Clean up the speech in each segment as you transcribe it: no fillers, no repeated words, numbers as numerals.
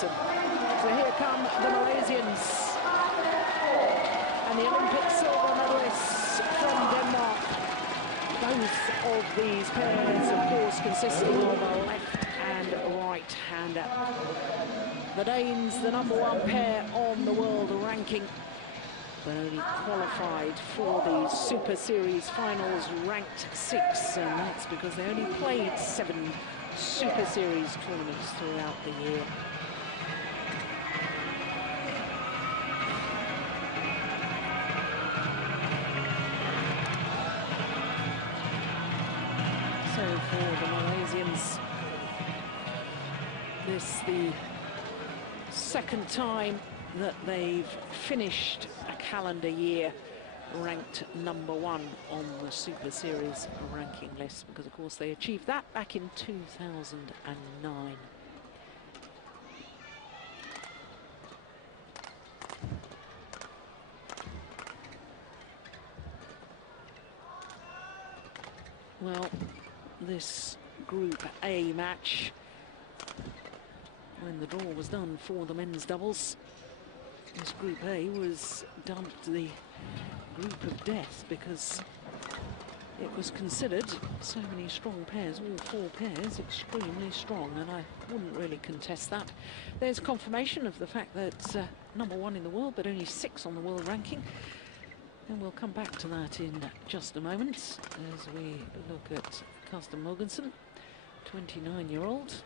So here come the Malaysians and the Olympic silver medalists from Denmark. Both of these pairs, of course, consisting of a left and right-hander. The Danes, the #1 pair on the world ranking, but only qualified for the Super Series finals ranked 6, and that's because they only played 7 Super Series tournaments throughout the year. So for the Malaysians, this the second time that they've finished a calendar year ranked #1 on the Super Series ranking list, because of course they achieved that back in 2009. Well, this Group A match, when the draw was done for the men's doubles, this Group A was dubbed the Group of Death because it was considered so many strong pairs, all 4 pairs extremely strong, and I wouldn't really contest that. There's confirmation of the fact that #1 in the world, but only 6 on the world ranking. And we'll come back to that in just a moment as we look at Carsten Mogensen, 29-year-old,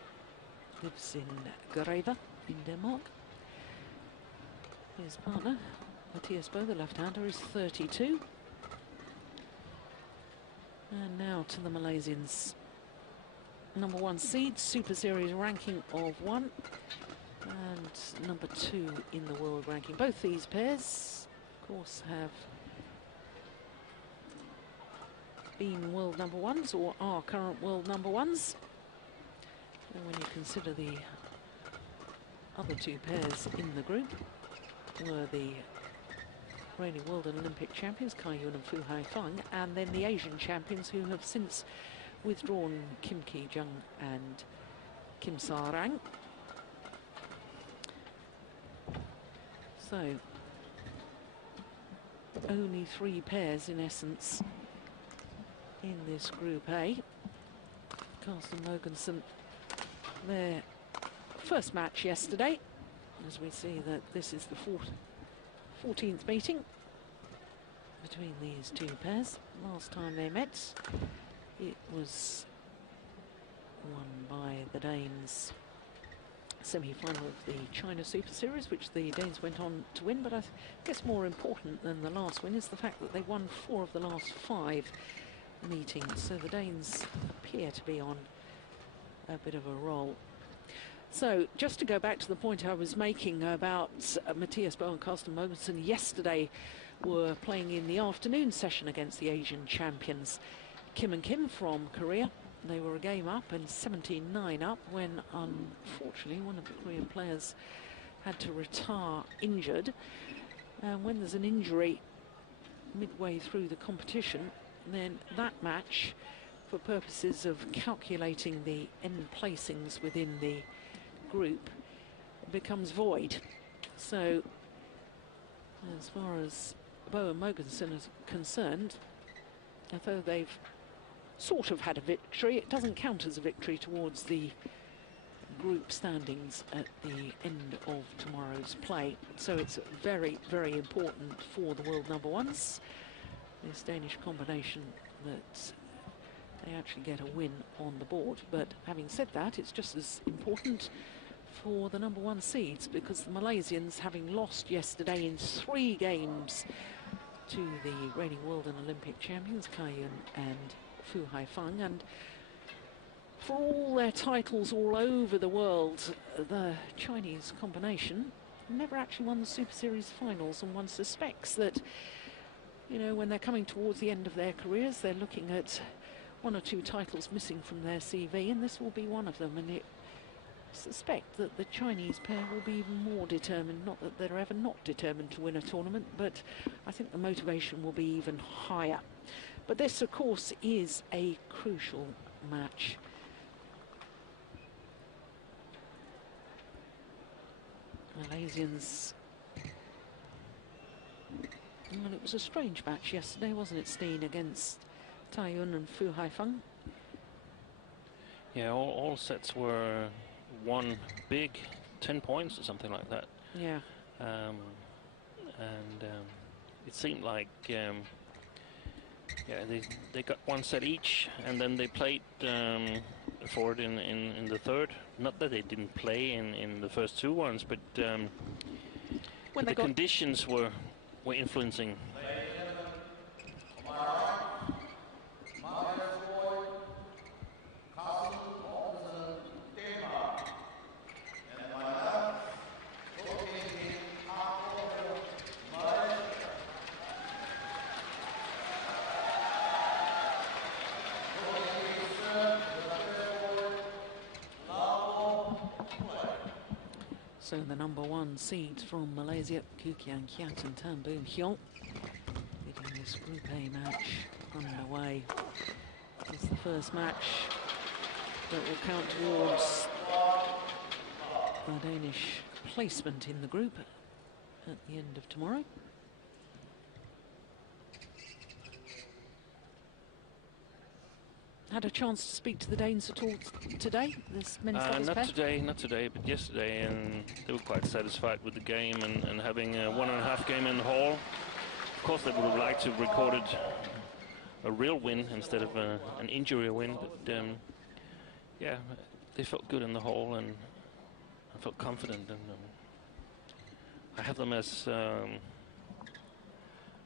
lives in Greve in Denmark. His partner, Mathias Boe, the left-hander, is 32. And now to the Malaysians. #1 seed, Super Series ranking of 1, and #2 in the world ranking. Both these pairs, of course, have been world #1s or are current world #1s. And when you consider the other 2 pairs in the group were the reigning world and Olympic champions, Koo Kien and Foo Hai-fang, and then the Asian champions who have since withdrawn, Kim Ki-jung and Kim Sa-rang. So only 3 pairs in essence in this Group A. Carsten Mogensen, their first match yesterday, as we see that this is the 14th meeting between these 2 pairs. Last time they met, it was won by the Danes. Semi-final of the China Super Series, which the Danes went on to win, but I guess more important than the last win is the fact that they won 4 of the last 5 meetings, so the Danes appear to be on a bit of a roll. So just to go back to the point I was making about Mathias Boe and Carsten Mogensen, yesterday were playing in the afternoon session against the Asian champions, Kim and Kim from Korea. They were a game up and 17-9 up when unfortunately one of the Korean players had to retire injured. And when there's an injury midway through the competition, then that match, for purposes of calculating the end placings within the group, becomes void. So as far as Boe and Mogensen is concerned, although they've sort of had a victory, it doesn't count as a victory towards the group standings at the end of tomorrow's play. So it's very, very important for the world #1s, this Danish combination, that they actually get a win on the board. But having said that, it's just as important for the #1 seeds, because the Malaysians, having lost yesterday in 3 games to the reigning world and Olympic champions, Koo Kien and Foo Hai-fang, and for all their titles all over the world, the Chinese combination never actually won the Super Series finals, and one suspects that, you know, when they're coming towards the end of their careers, they're looking at 1 or 2 titles missing from their CV, and this will be one of them. And I suspect that the Chinese pair will be even more determined, not that they're ever not determined to win a tournament, but I think the motivation will be even higher. But this, of course, is a crucial match. Malaysians. Well, it was a strange match yesterday, wasn't it, Steen, against Taiyun and Fu Haifeng? Yeah, all sets were one big 10 points or something like that. Yeah. It seemed like yeah, they got one set each, and then they played for it in the third. Not that they didn't play in the first two ones, but when the conditions were influencing. So the #1 seeds from Malaysia, Koo Kien Keat and Boon Heong, getting this Group A match underway. It's the first match that will count towards the Danish placement in the group at the end of tomorrow. Had a chance to speak to the Danes at all today, this men's doubles pair? Not today, but yesterday, and they were quite satisfied with the game and having a 1.5 game in the hall. Of course, they would have liked to have recorded a real win instead of an injury win, but yeah, they felt good in the hall, and I felt confident, and I have them as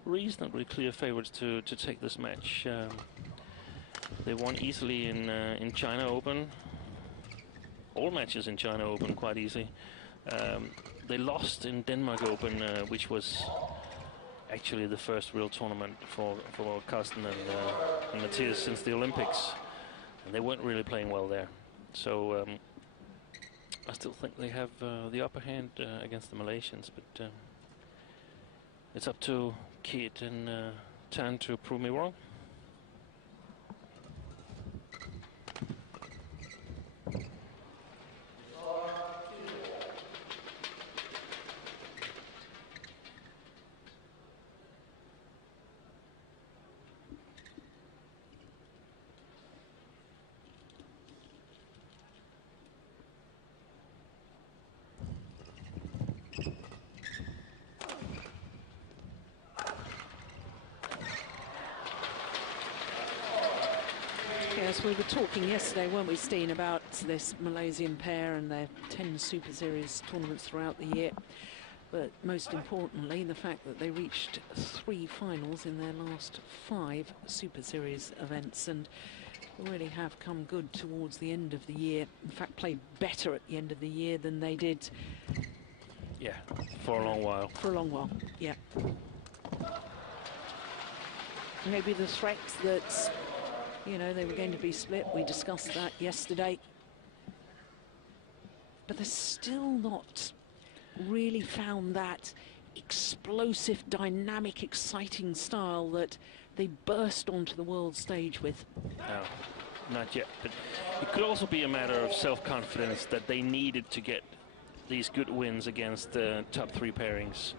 reasonably clear favorites to take this match. They won easily in China Open. All matches in China Open quite easy. They lost in Denmark Open, which was actually the first real tournament for Carsten and Mathias since the Olympics. And they weren't really playing well there. So I still think they have the upper hand against the Malaysians, but it's up to Keat and Tan to prove me wrong. Yes, we were talking yesterday, weren't we, Steen, about this Malaysian pair and their 10 Super Series tournaments throughout the year. But most importantly, the fact that they reached 3 finals in their last 5 Super Series events and really have come good towards the end of the year. In fact, played better at the end of the year than they did. Yeah, for a long while. For a long while, yeah. Maybe the threats that, you know, they were going to be split. We discussed that yesterday. But they're still not really found that explosive, dynamic, exciting style that they burst onto the world stage with. No, not yet. But it could also be a matter of self-confidence that they needed to get these good wins against the top 3 pairings.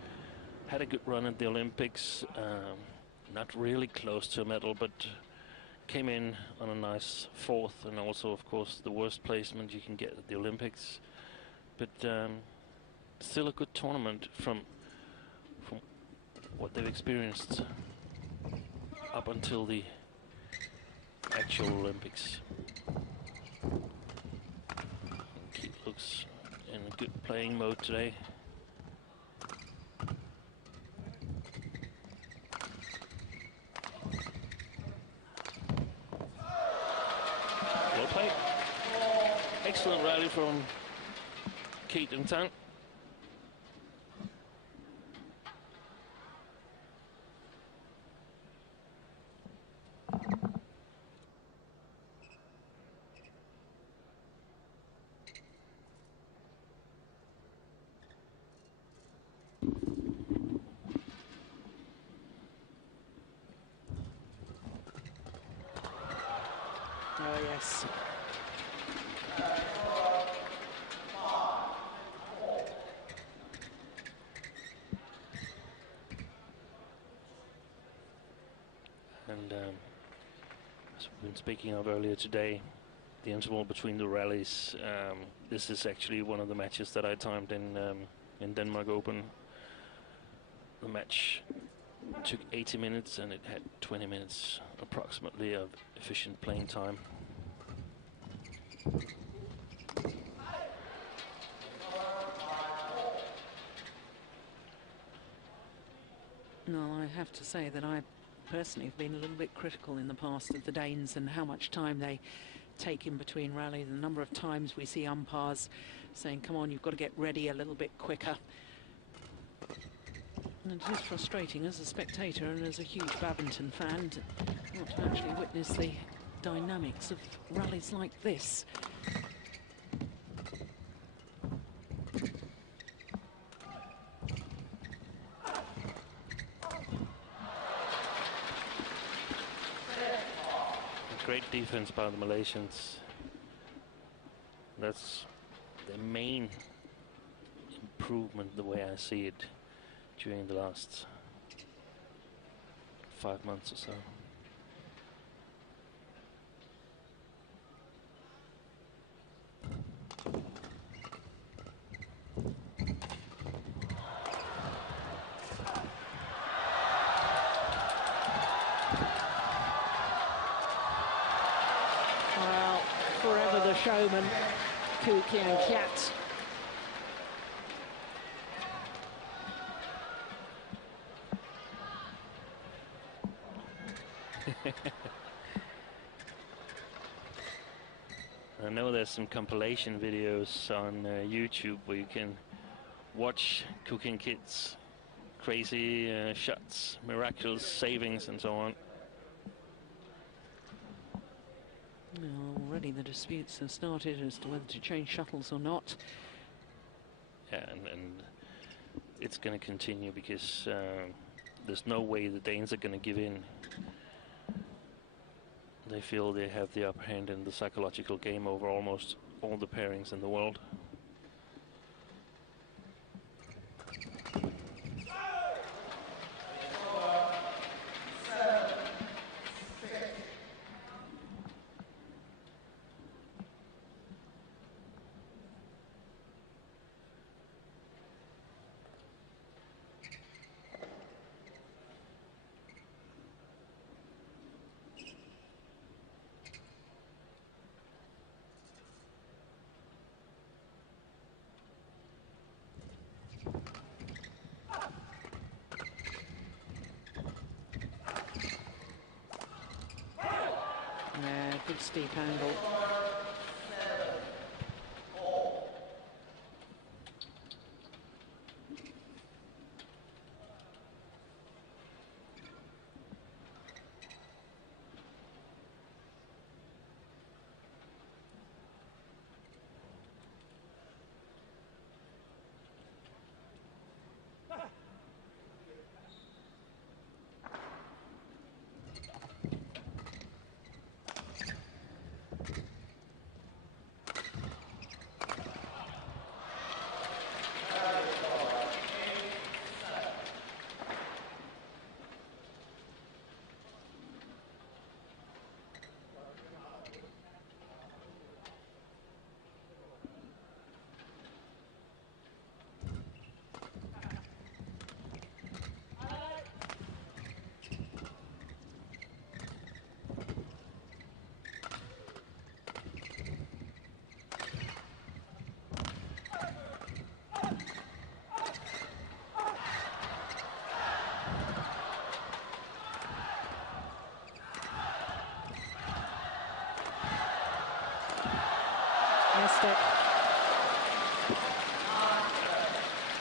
Had a good run at the Olympics. Not really close to a medal, but came in on a nice 4th, and also, of course, the worst placement you can get at the Olympics. But still a good tournament from what they've experienced up until the actual Olympics. Keat looks in a good playing mode today. Well played. Excellent rally from Keat and Tan. Oh, yes. And as we've been speaking of earlier today, the interval between the rallies, this is actually one of the matches that I timed in Denmark Open. The match took 80 minutes and it had 20 minutes approximately of efficient playing time. No, I have to say that I personally have been a little bit critical in the past of the Danes and how much time they take in between rallies. The number of times we see umpires saying, come on, you've got to get ready a little bit quicker. And it is frustrating as a spectator and as a huge badminton fan not to actually witness the dynamics of rallies like this. Great defense by the Malaysians. That's the main improvement, the way I see it, during the last 5 months or so. Well, forever the showman, Koo Kien Keat. I know there's some compilation videos on YouTube where you can watch Koo Kien Keat's crazy shots, miraculous savings and so on. Already the disputes have started as to whether to change shuttles or not. Yeah, and it's going to continue because there's no way the Danes are going to give in. They feel they have the upper hand in the psychological game over almost all the pairings in the world. Good steep angle.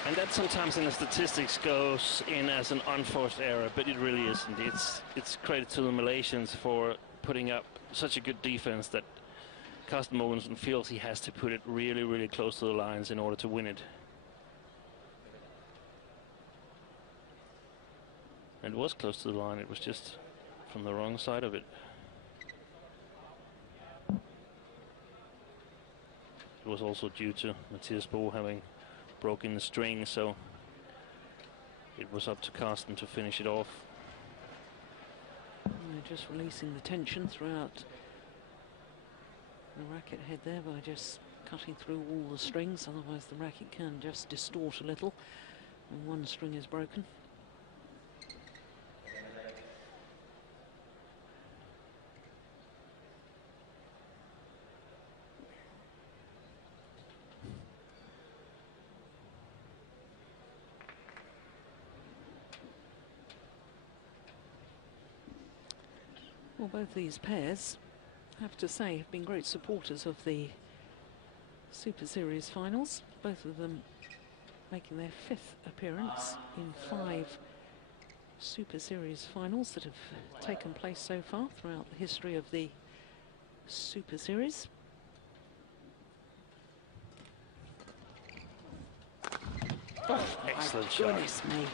And that sometimes in the statistics goes in as an unforced error, but it really isn't. It's credit to the Malaysians for putting up such a good defense that Carsten Mogensen feels he has to put it really, really close to the lines in order to win it. And it was close to the line, it was just from the wrong side of it. It was also due to Mathias Boe having broken the string, so it was up to Carsten to finish it off. just releasing the tension throughout the racket head there by just cutting through all the strings, otherwise the racket can just distort a little when one string is broken. Well, both these pairs, I have to say, have been great supporters of the Super Series finals. Both of them making their 5th appearance in 5 Super Series finals that have taken place so far throughout the history of the Super Series. Oh, excellent shot. Goodness me.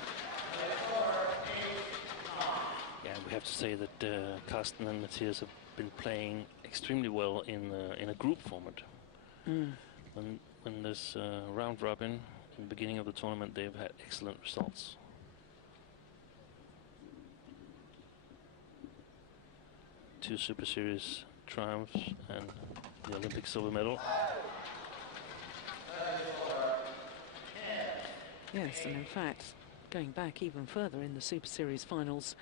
Yeah, we have to say that Carsten and Mathias have been playing extremely well in a group format. When there's round robin in the beginning of the tournament, they've had excellent results. Two Super Series triumphs and the Olympic silver medal. Yes, and in fact, going back even further in the Super Series finals,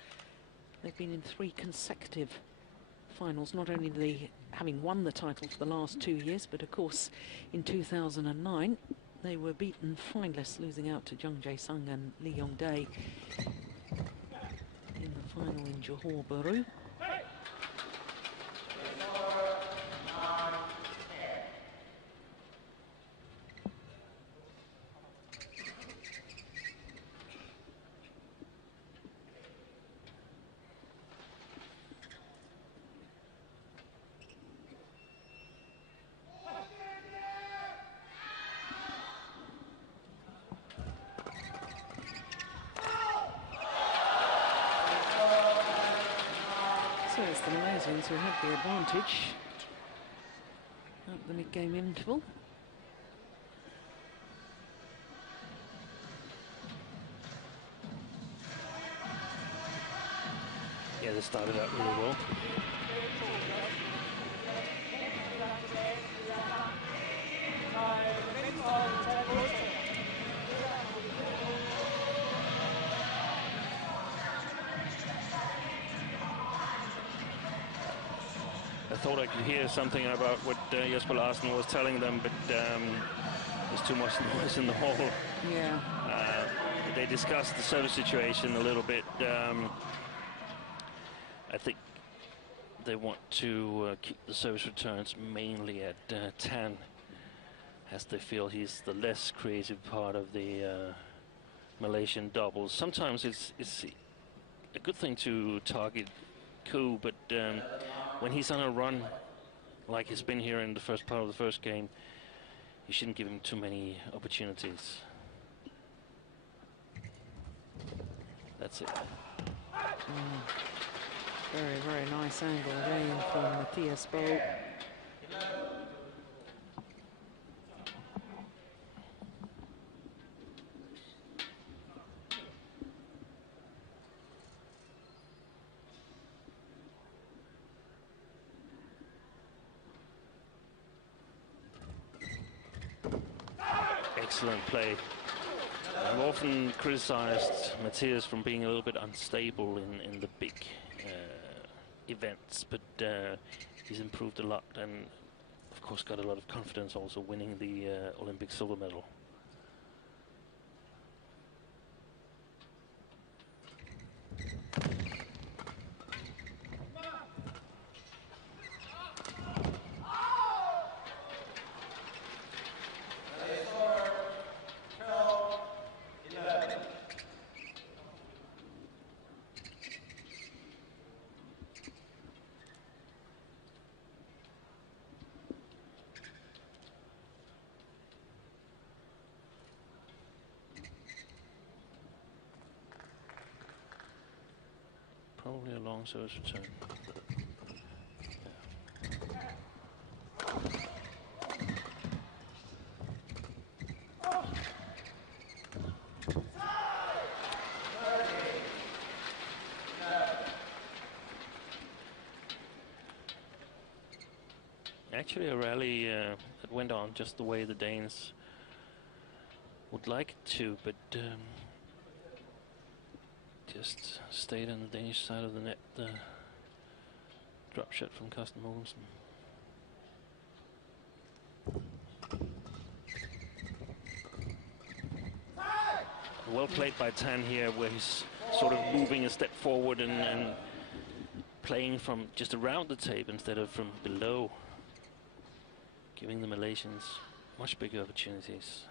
they've been in 3 consecutive finals, not only having won the title for the last 2 years, but of course in 2009 they were beaten finalists, losing out to Jung Jae-sung and Lee Yong-dae in the final in Johor Bahru. So it's the Malaysians who have the advantage at the mid-game interval. Yeah, they started out really well. I thought I could hear something about what Jesper Larsen was telling them, but there's too much noise in the hall. Yeah. They discussed the service situation a little bit. I think they want to keep the service returns mainly at Tan, as they feel he's the less creative part of the Malaysian doubles. Sometimes it's a good thing to target Koo, but when he's on a run, like he's been here in the first part of the first game, you shouldn't give him too many opportunities. That's it. Very, very nice angle again from Mathias Boe. Excellent play. I've often criticized Mathias from being a little bit unstable in the big events, but he's improved a lot and of course got a lot of confidence also winning the Olympic silver medal. Probably a long service return. Actually, a rally that went on just the way the Danes would like it to, but just stayed on the Danish side of the net. The drop shot from Carsten Mogensen. Well played by Tan here, where he's sort of moving a step forward and playing from just around the tape instead of from below, giving the Malaysians much bigger opportunities.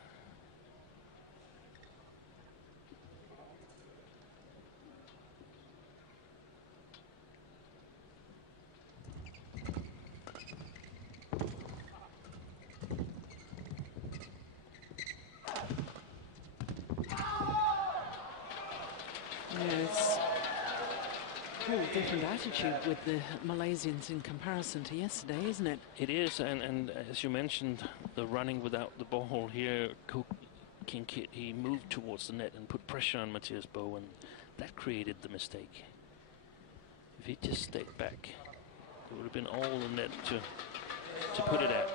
Yes. Whole different attitude with the Malaysians in comparison to yesterday, isn't it? It is, and as you mentioned, the running without the ball here, Koo Kien Keat, he moved towards the net and put pressure on Mathias Boe, and that created the mistake. If he just stayed back, it would have been all the net to put it at.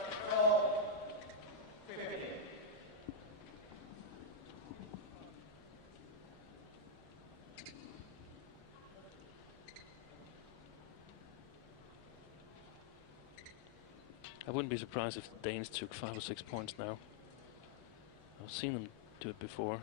I wouldn't be surprised if the Danes took 5 or 6 points now. I've seen them do it before.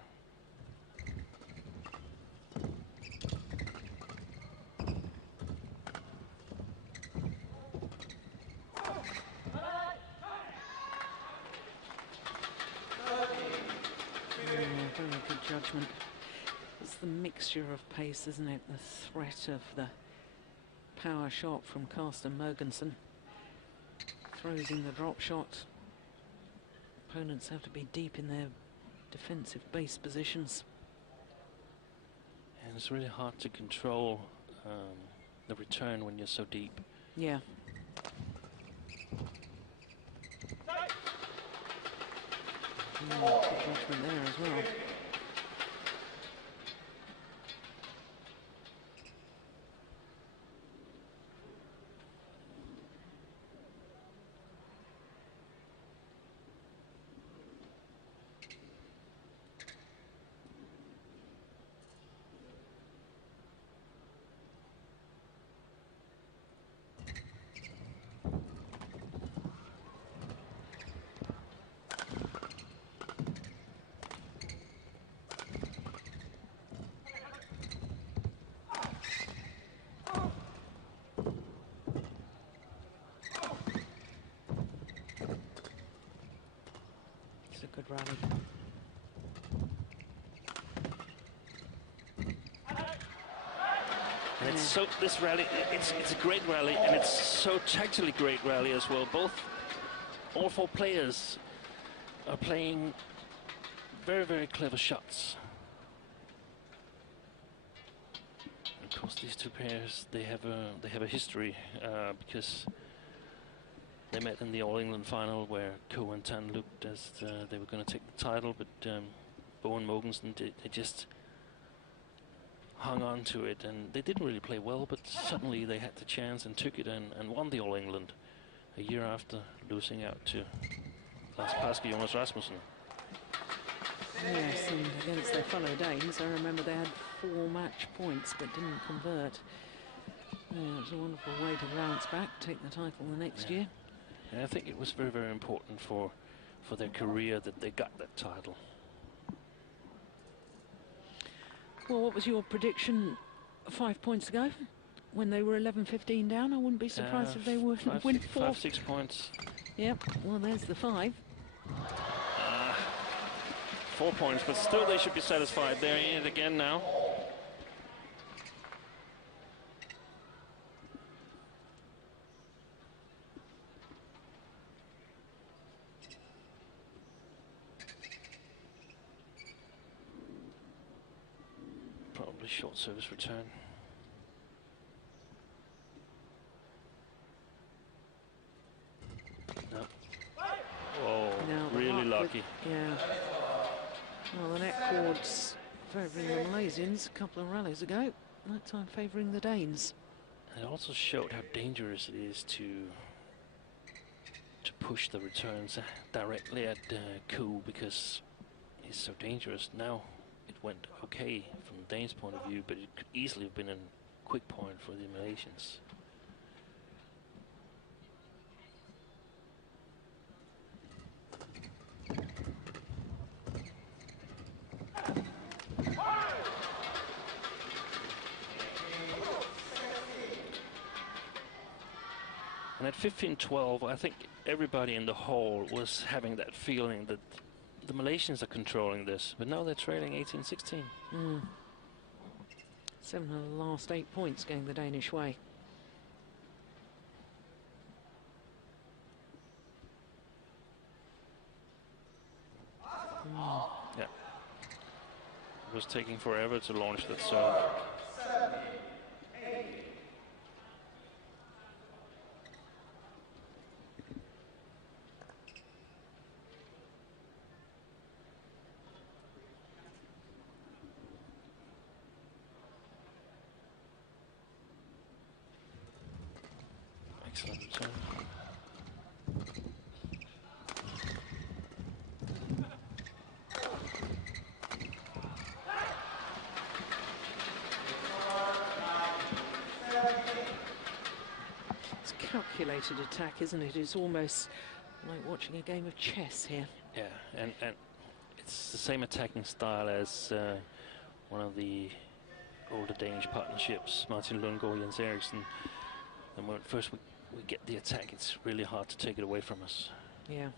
Very good judgment. It's the mixture of pace, isn't it? The threat of the power shot from Carsten Mogensen. Throws in the drop shot. Opponents have to be deep in their defensive base positions. And it's really hard to control the return when you're so deep. Yeah. Good judgment there as well. Good rally. And it's so, this rally, it's a great rally, and it's so tactically great rally as well. All 4 players are playing very, very clever shots. Of course, these 2 pairs, they have a history because they met in the All England final, where Koo and Tan looked as they were going to take the title, but Boe and Mogensen, they just hung on to it, and they didn't really play well, but suddenly they had the chance and took it and won the All England a year after losing out to Lars Paske Jonas Rasmussen. Yes, and against their fellow Danes, I remember they had 4 match points but didn't convert. Yeah, it was a wonderful way to bounce back, take the title the next year. And I think it was very, very important for their career that they got that title. Well, what was your prediction 5 points ago when they were 11-15 down? I wouldn't be surprised if they would win 4. 5-6 points. Yep, well, there's the 5. 4 points, but still they should be satisfied. They're in it again now. Probably short service return. No. Oh, No, really lucky. Yeah. Well, the net chords favouring the Malaysians a couple of rallies ago. That time favouring the Danes. It also showed how dangerous it is to push the returns directly at Koo, because he's so dangerous. Now it went okay from Dane's point of view, but it could easily have been a quick point for the Malaysians. And at 15-12, I think everybody in the hall was having that feeling that the Malaysians are controlling this, but now they're trailing 18-16. 7 of the last 8 points going the Danish way. Yeah. It was taking forever to launch that serve. Excellent return. It's a calculated attack, isn't it? It's almost like watching a game of chess here. Yeah, and it's the same attacking style as one of the older Danish partnerships, Martin Lundgaard, Jens Eriksen. And when first we get the attack, it's really hard to take it away from us. Yeah.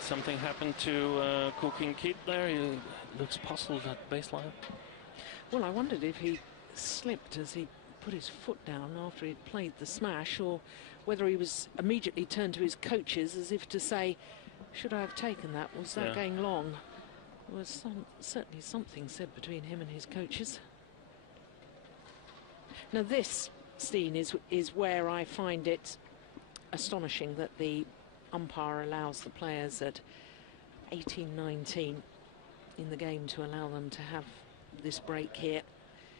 Something happened to Koo Kien Keat there? He looks puzzled at baseline. Well, I wondered if he slipped as he put his foot down after he'd played the smash, or whether he was immediately turned to his coaches as if to say, should I have taken that? Was that going long? There was certainly something said between him and his coaches. Now this, Steen, is where I find it astonishing that the umpire allows the players at 18-19 in the game to allow them to have this break here.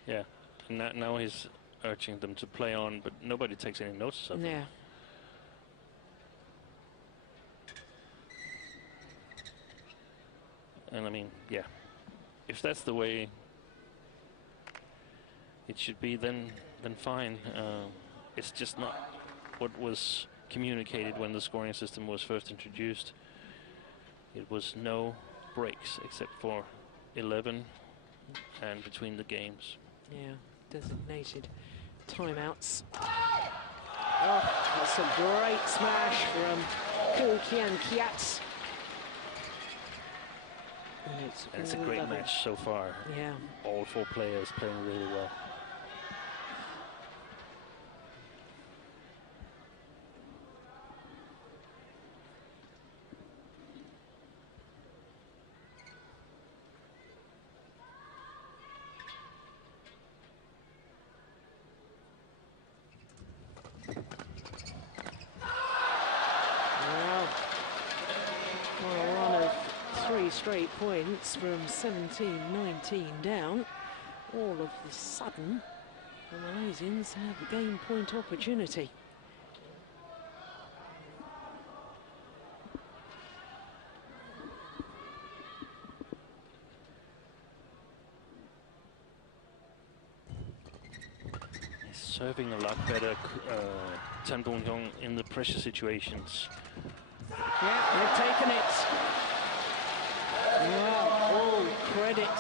Yeah, and now he's urging them to play on, but nobody takes any notice of it. Yeah. And I mean, yeah, if that's the way it should be, then fine. It's just not what was communicated when the scoring system was first introduced. It was no breaks except for 11 and between the games. Yeah, designated timeouts. Oh, that's a great smash from Koo Kien Keat. And it's a great match so far. Yeah. All 4 players playing really well. Straight points from 17-19 down. All of the sudden, the Malaysians have a game point opportunity. He's serving a lot better, Boon Heong, in the pressure situations. Yeah, they've taken it. Well, all credit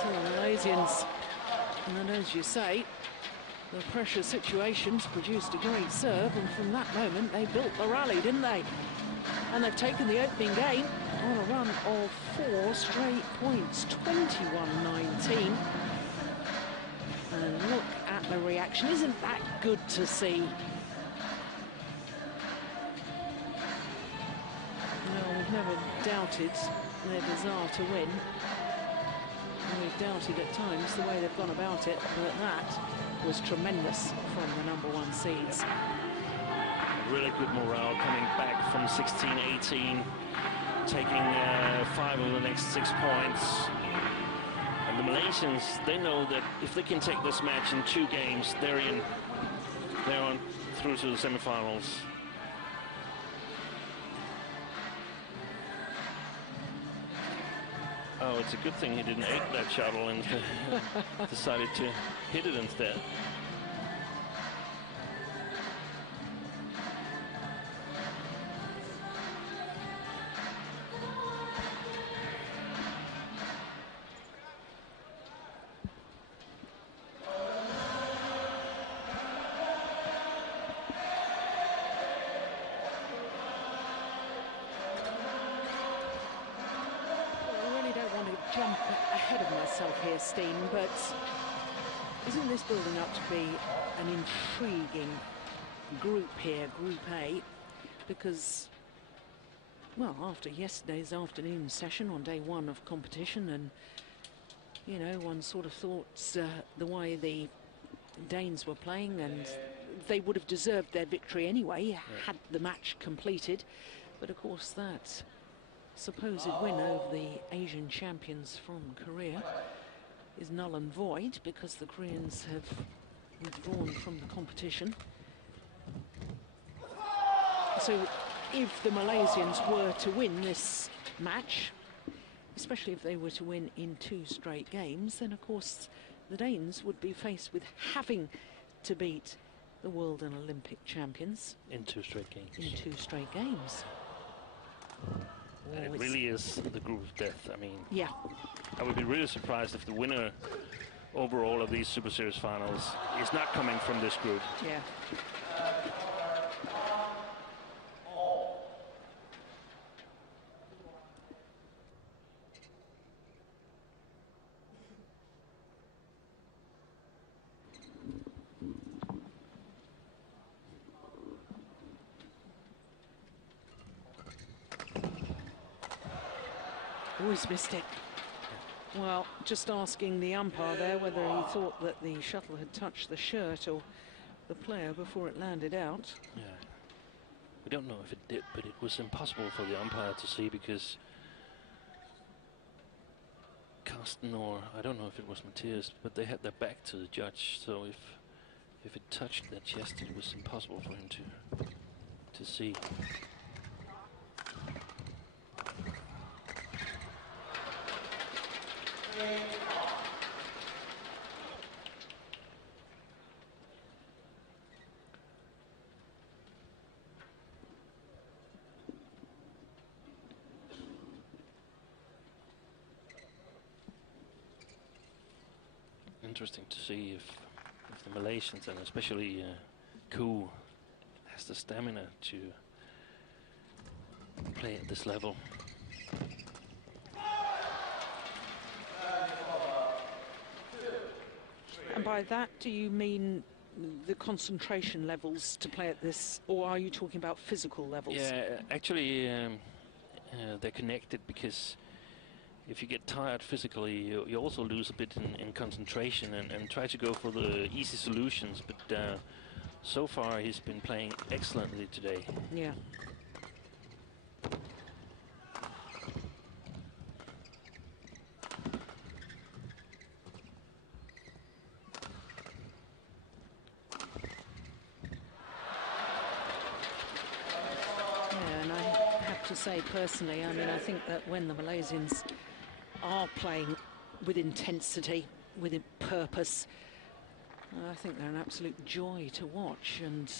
to the Malaysians. And then, as you say, the pressure situations produced a great serve, and from that moment they built the rally, didn't they? And they've taken the opening game on a run of 4 straight points, 21-19. a reaction. Isn't that good to see? No, we've never doubted their desire to win. And we've doubted at times the way they've gone about it, but that was tremendous from the #1 seeds. Really good morale coming back from 16-18, taking 5 of the next 6 points. And the Malaysians, they know that if they can take this match in 2 games, they're in. They're on through to the semifinals. Oh, it's a good thing he didn't aim that shuttle and decided to hit it instead. Jump ahead of myself here, Steen, but isn't this building up to be an intriguing group here, Group A? Because, well, after yesterday's afternoon session on day 1 of competition, and, you know, one sort of thought the way the Danes were playing, and they would have deserved their victory anyway, had the match completed. But, of course, that supposed win over the Asian champions from Korea is null and void because the Koreans have withdrawn from the competition. So if the Malaysians were to win this match, especially if they were to win in 2 straight games, then of course the Danes would be faced with having to beat the world and Olympic champions in 2 straight games. In 2 straight games. And it really is the group of death. I mean, yeah, I would be really surprised if the winner overall of these Super Series finals is not coming from this group. Yeah. Always missed it. Well, just asking the umpire there whether he thought that the shuttle had touched the shirt or the player before it landed out. Yeah. We don't know if it did, but it was impossible for the umpire to see because Carsten, or I don't know if it was Mathias, but they had their back to the judge, so if it touched their chest, it was impossible for him to see. Interesting to see if the Malaysians, and especially Koo, has the stamina to play at this level. And by that, do you mean the concentration levels to play at this, or are you talking about physical levels? Yeah, actually, they're connected, because if you get tired physically, you also lose a bit in concentration and try to go for the easy solutions. But so far, he's been playing excellently today. Yeah. To say personally, I mean, I think that when the Malaysians are playing with intensity, with purpose, I think they're an absolute joy to watch. And,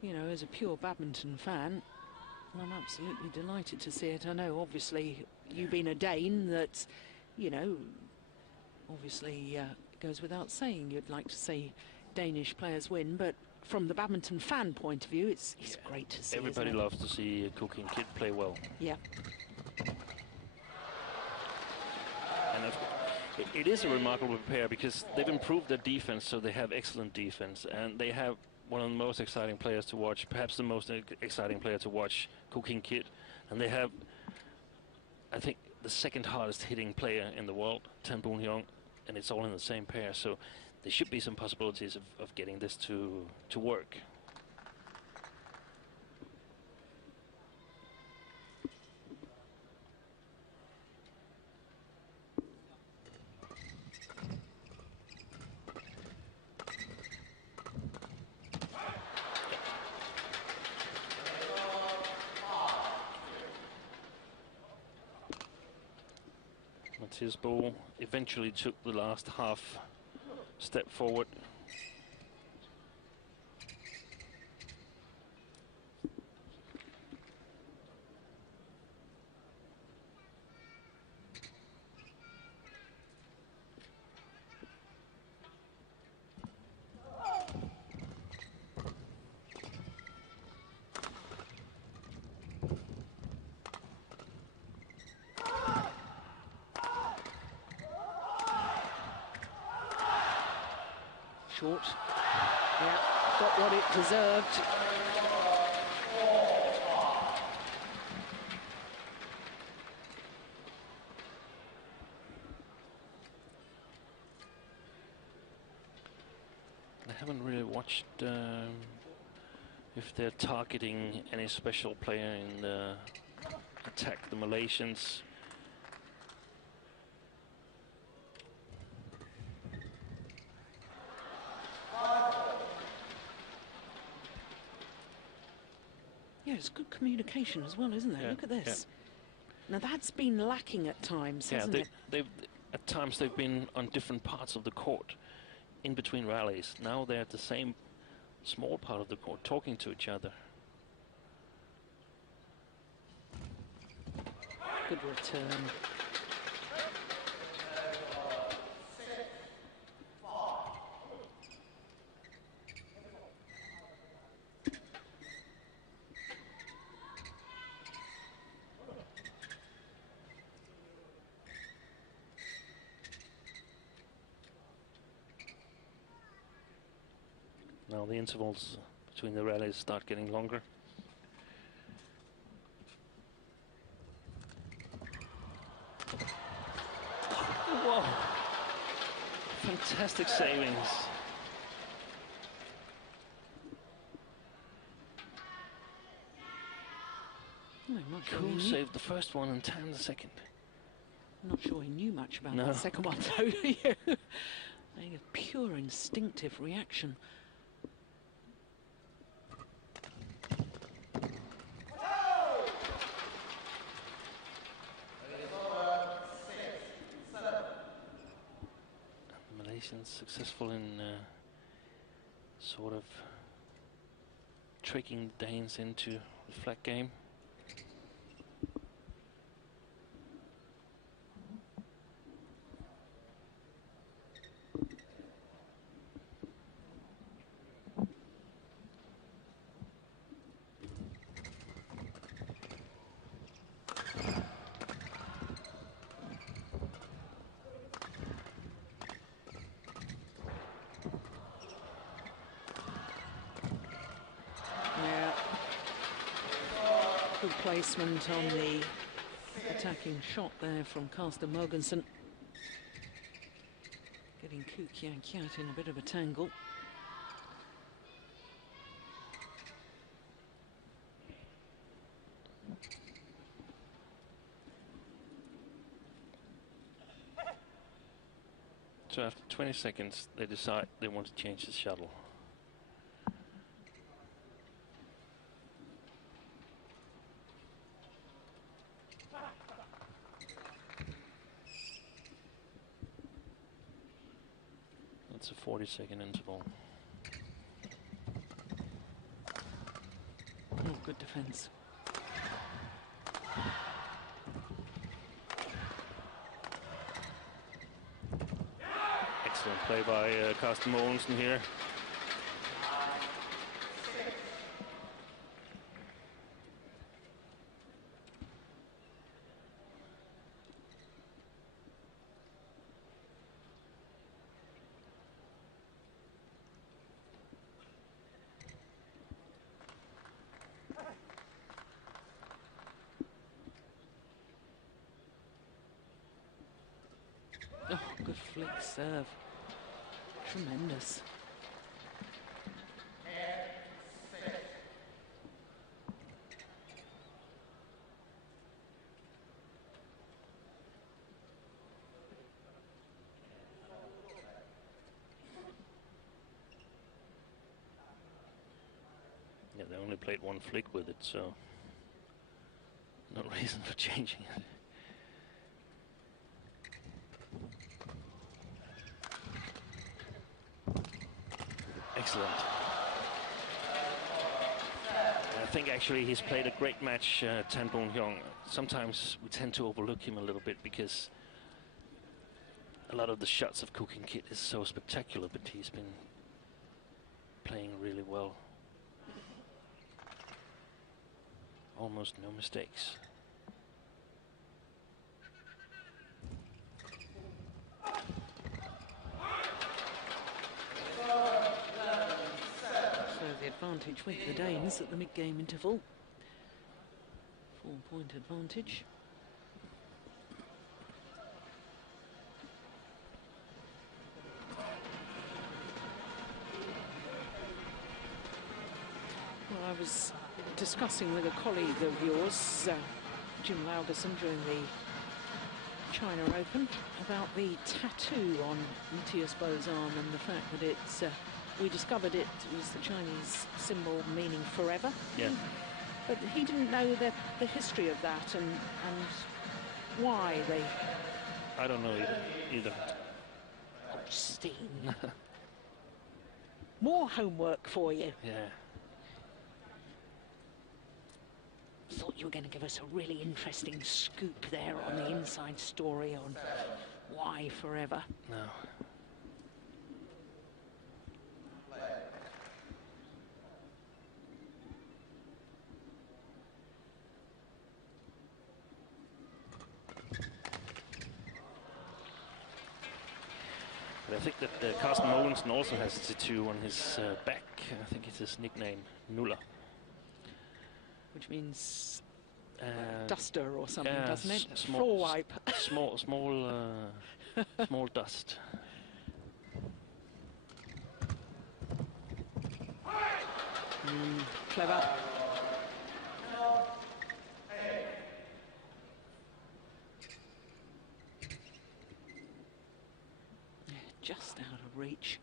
you know, as a pure badminton fan, I'm absolutely delighted to see it. I know, obviously, you being a Dane, that, you know, obviously it goes without saying you'd like to see Danish players win, but from the badminton fan point of view, it's great to see. Everybody loves to see Koo Kien Keat play well. Yeah. And It is a remarkable pair because they've improved their defense, so they have excellent defense, and they have one of the most exciting players to watch, perhaps the most exciting player to watch, Koo Kien Keat, and they have, I think, the second hardest hitting player in the world, Boon Heong, and it's all in the same pair, so there should be some possibilities of getting this to work. Mathias Boe eventually took the last half step forward. Short. Yeah, got what it deserved. I haven't really watched if they're targeting any special player in the attack, the Malaysians. Yeah, it's good communication as well, isn't there? Yeah, Look at this. Yeah. Now that's been lacking at times, hasn't it? At times they've been on different parts of the court, in between rallies. Now they're at the same small part of the court, talking to each other. Good return. Now the intervals between the rallies start getting longer. Whoa! Fantastic savings. No, not sure Koo saved the first one and Tan the second. Not sure he knew much about No. that second one, though. A pure instinctive reaction. Malaysians successful in sort of tricking Danes into the flat game. Good placement on the attacking shot there from Carsten Mogensen. Getting Koo Kien Keat in a bit of a tangle. So after 20 seconds, they decide they want to change the shuttle. That's a 40-second interval. Oh, good defense. Excellent play by Carsten Mogensen here. Oh, good flick serve. Tremendous. Yeah, they only played one flick with it, so no reason for changing it. Excellent. I think actually he's played a great match, Boon Heong. Sometimes we tend to overlook him a little bit because a lot of the shots of Koo Kien Keat is so spectacular, but he's been playing really well. Almost no mistakes. So the advantage with the Danes at the mid-game interval. 4-point advantage. Well, I was discussing with a colleague of yours, Jim Laugerson, during the China Open, about the tattoo on Mathias Boe's arm and the fact that it's, we discovered it was the Chinese symbol meaning forever. Yeah. But he didn't know the history of that and why they... I don't know either. Oh, Steen. More homework for you. Yeah. Thought you were going to give us a really interesting scoop there on the inside story on why forever. No. But I think that Carsten Mogensen also has a tattoo on his back. I think it's his nickname, Nuller. Which means duster or something, doesn't it? Small, floor wipe. small dust. Clever. Just out of reach.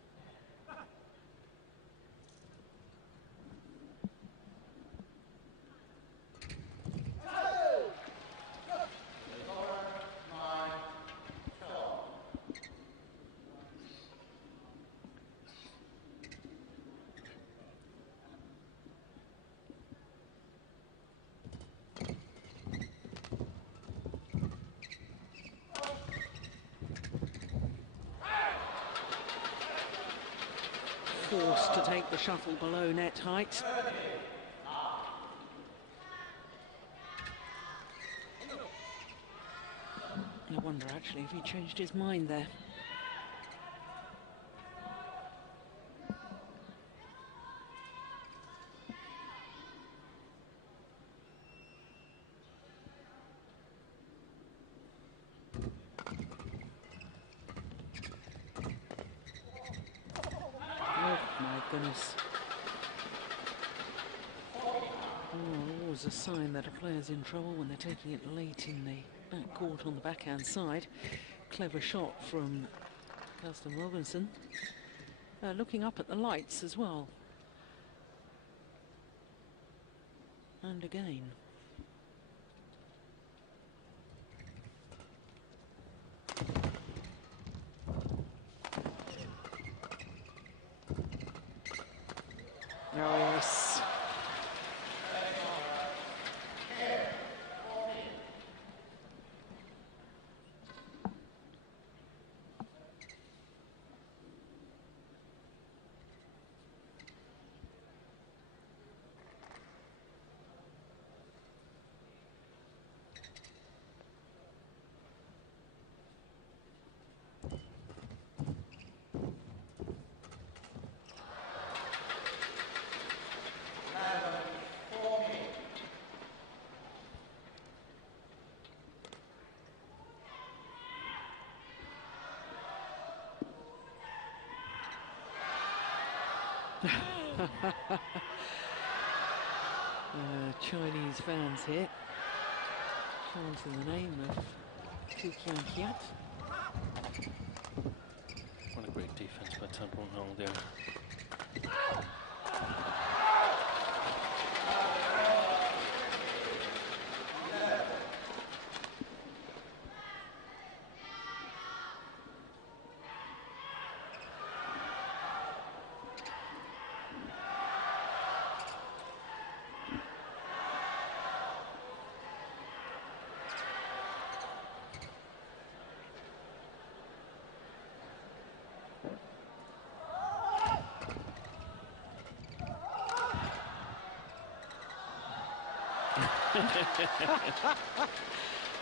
Forced to take the shuttle below net height. I wonder actually if he changed his mind there. Goodness. Oh, always a sign that a player's in trouble when they're taking it late in the back court on the backhand side. Clever shot from Carsten Mogensen. Looking up at the lights as well. And again. Oh, yes. Chinese fans here chanting the name of Koo Kien Keat. What a great defense by Boon Heong there.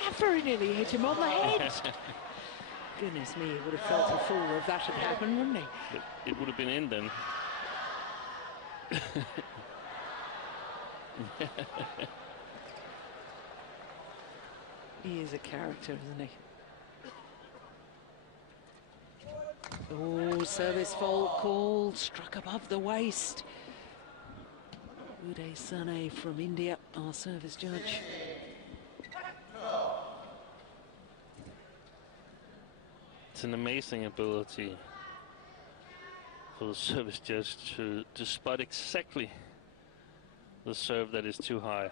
That very nearly hit him on the head. Goodness me, he would have felt a fool if that had happened, wouldn't he? But it would have been in then. He is a character, isn't he? Oh, service fault called, struck above the waist. Uday Sane from India, our service judge. It's an amazing ability for the service judge to spot exactly the serve that is too high.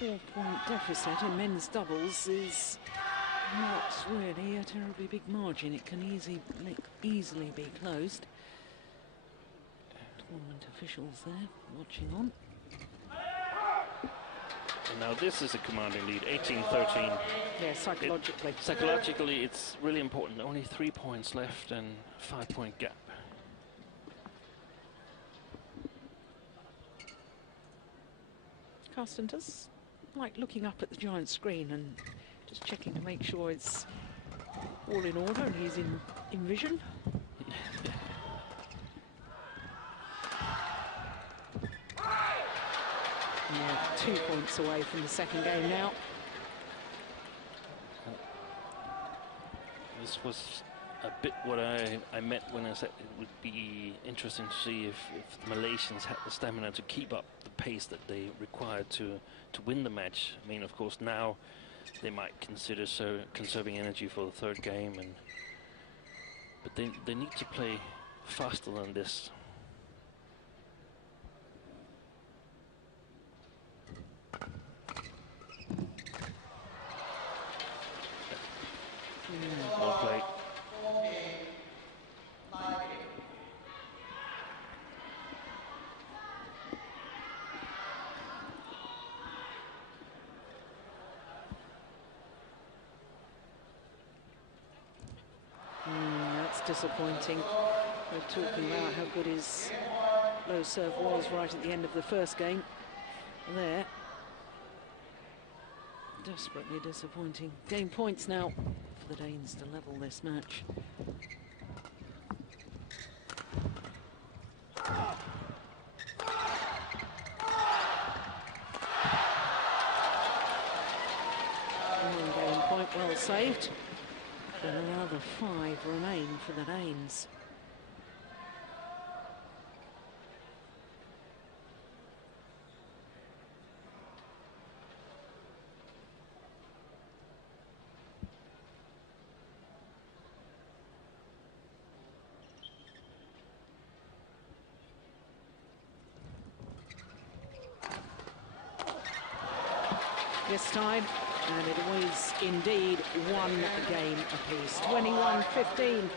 Well, 4-point deficit in men's doubles is not really a terribly big margin. It can easily be closed. Tournament officials there watching on. And now this is a commanding lead, 18-13. Yeah, psychologically. Psychologically, it's really important. Only 3 points left and 5-point gap. Carsten does like looking up at the giant screen and just checking to make sure it's all in order and he's in vision. Yeah, 2 points away from the second game now. This was a bit what I meant when I said it would be interesting to see if the Malaysians had the stamina to keep up the pace that they required to win the match. I mean, of course, now they might consider conserving energy for the third game, but they need to play faster than this. Well played. That's disappointing. We're talking about how good his low serve was right at the end of the first game. There. Desperately disappointing. Game points now for the Danes to level this match. One game point well saved. But another 5 remain for the Danes. This time, and it was indeed one game apiece. 21-15.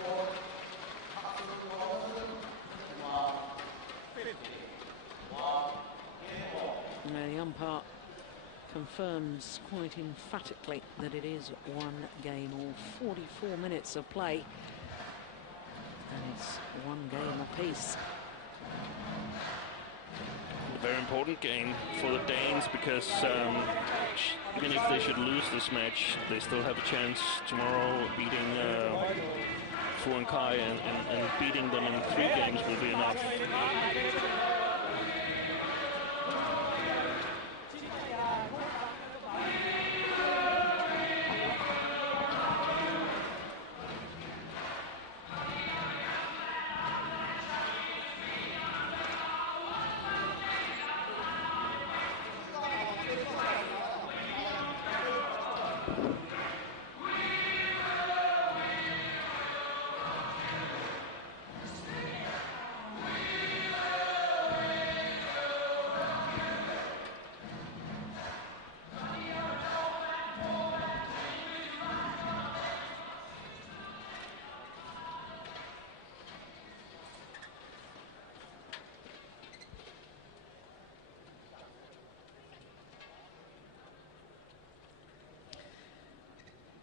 The umpire confirms quite emphatically that it is one game, or 44 minutes of play, and it's one game apiece. A very important game for the Danes, because even if they should lose this match, they still have a chance tomorrow. Beating Koo Kien Keat and beating them in 3 games will be enough.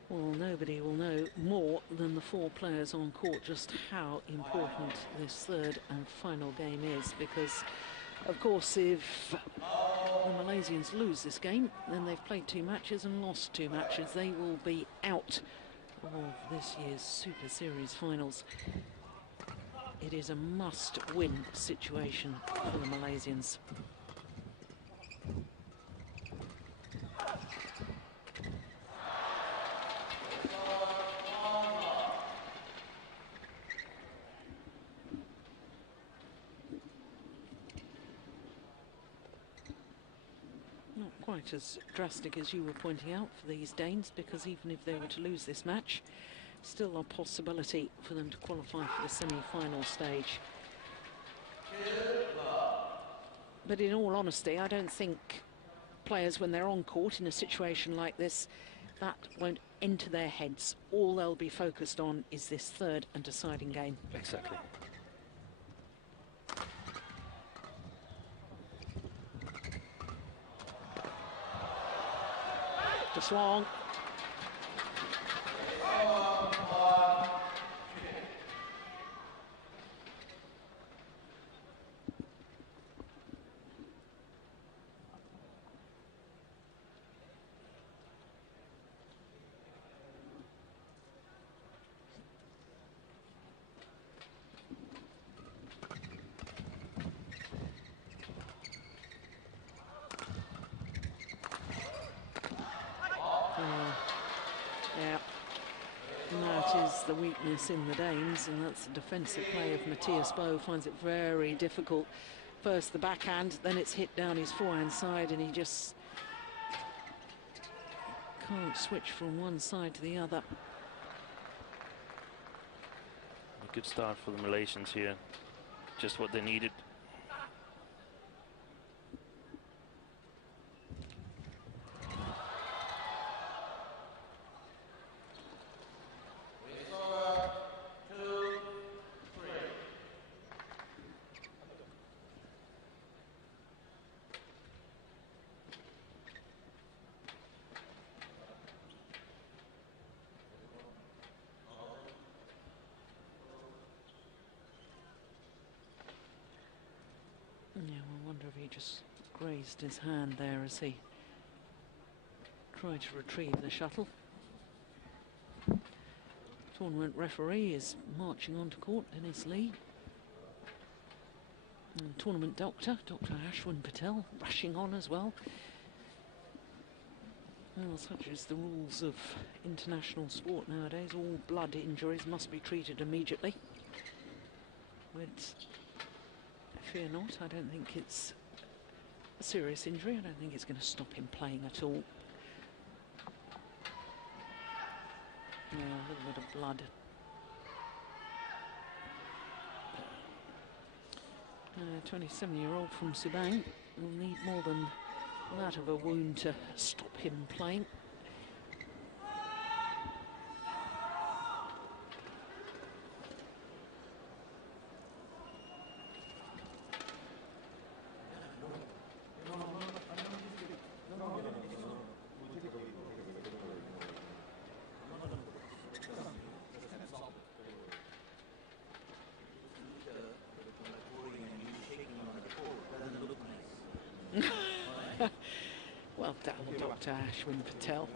Well, nobody will know more than the 4 players on court just how important this third and final game is, because, of course, if the Malaysians lose this game, then they've played 2 matches and lost 2 matches. They will be out of this year's Super Series finals. It is a must-win situation for the Malaysians. Quite as drastic as you were pointing out for these Danes, because even if they were to lose this match, still a possibility for them to qualify for the semi-final stage. But in all honesty, I don't think players, when they're on court in a situation like this, that won't enter their heads. All they'll be focused on is this third and deciding game. Exactly. Just long. Yeah, and that is the weakness in the Danes, and that's the defensive play of Mathias Boe. Finds it very difficult. First the backhand, then it's hit down his forehand side, and he just can't switch from one side to the other. A good start for the Malaysians here. Just what they needed. Yeah, I wonder if he just grazed his hand there as he tried to retrieve the shuttle. Tournament referee is marching onto court, Dennis Lee. And tournament doctor, Dr. Ashwin Patel, rushing on as well. Well, such is the rules of international sport nowadays. All blood injuries must be treated immediately. But fear not, I don't think it's a serious injury. I don't think it's going to stop him playing at all. Yeah, a little bit of blood. 27-year-old from Subang will need more than that of a wound to stop him playing. to Ashwin Patel.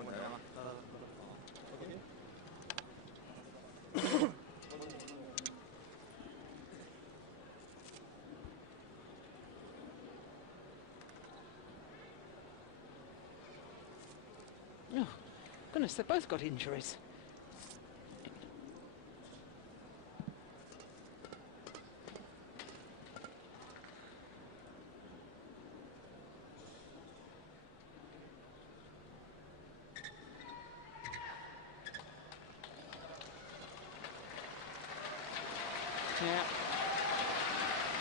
Oh, goodness, they both got injuries. Yeah,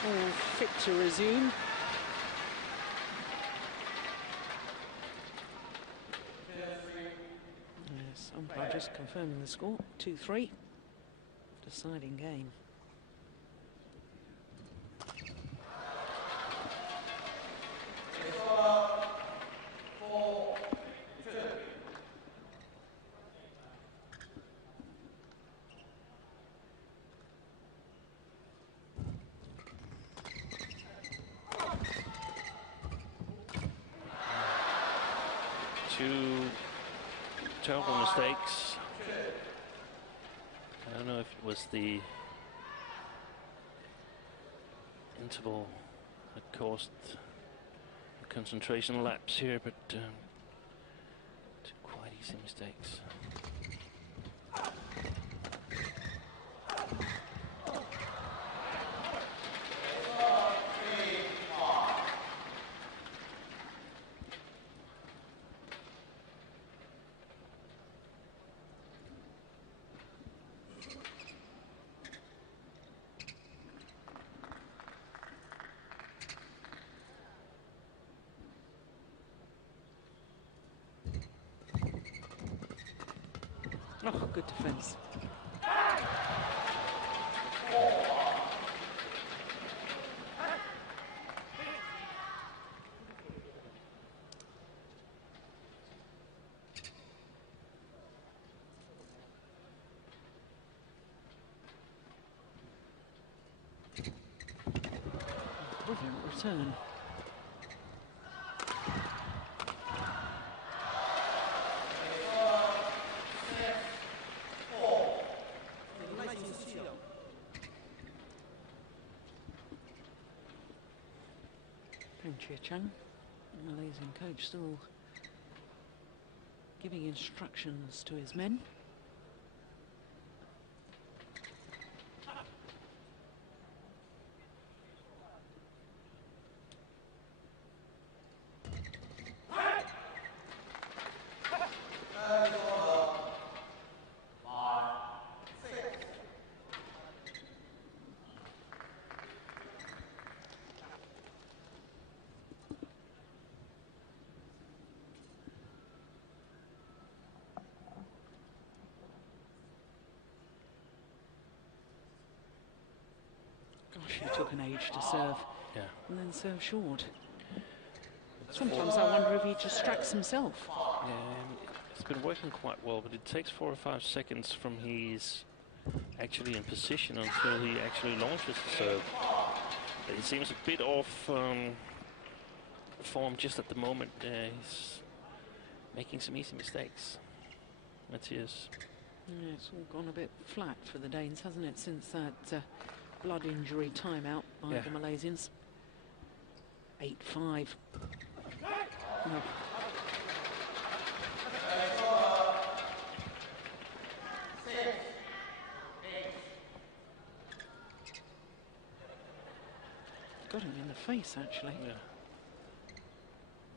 all fit to resume. Yes, umpire just confirming the score, 2-3. Deciding game. Two terrible mistakes. I don't know if it was the interval that caused the concentration lapse here, but two quite easy mistakes. Oh, good defence. Brilliant return. Chang, Malaysian coach, still giving instructions to his men. Gosh, he took an age to serve, Yeah. and then serve short. Sometimes I wonder if he distracts himself. Yeah, it's been working quite well, but it takes 4 or 5 seconds from he's actually in position until he actually launches the serve. He seems a bit off form just at the moment. He's making some easy mistakes. Mathias. Yeah, it's all gone a bit flat for the Danes, hasn't it, since that blood injury timeout by the Malaysians. 8-5. No. Got him in the face, actually. Yeah.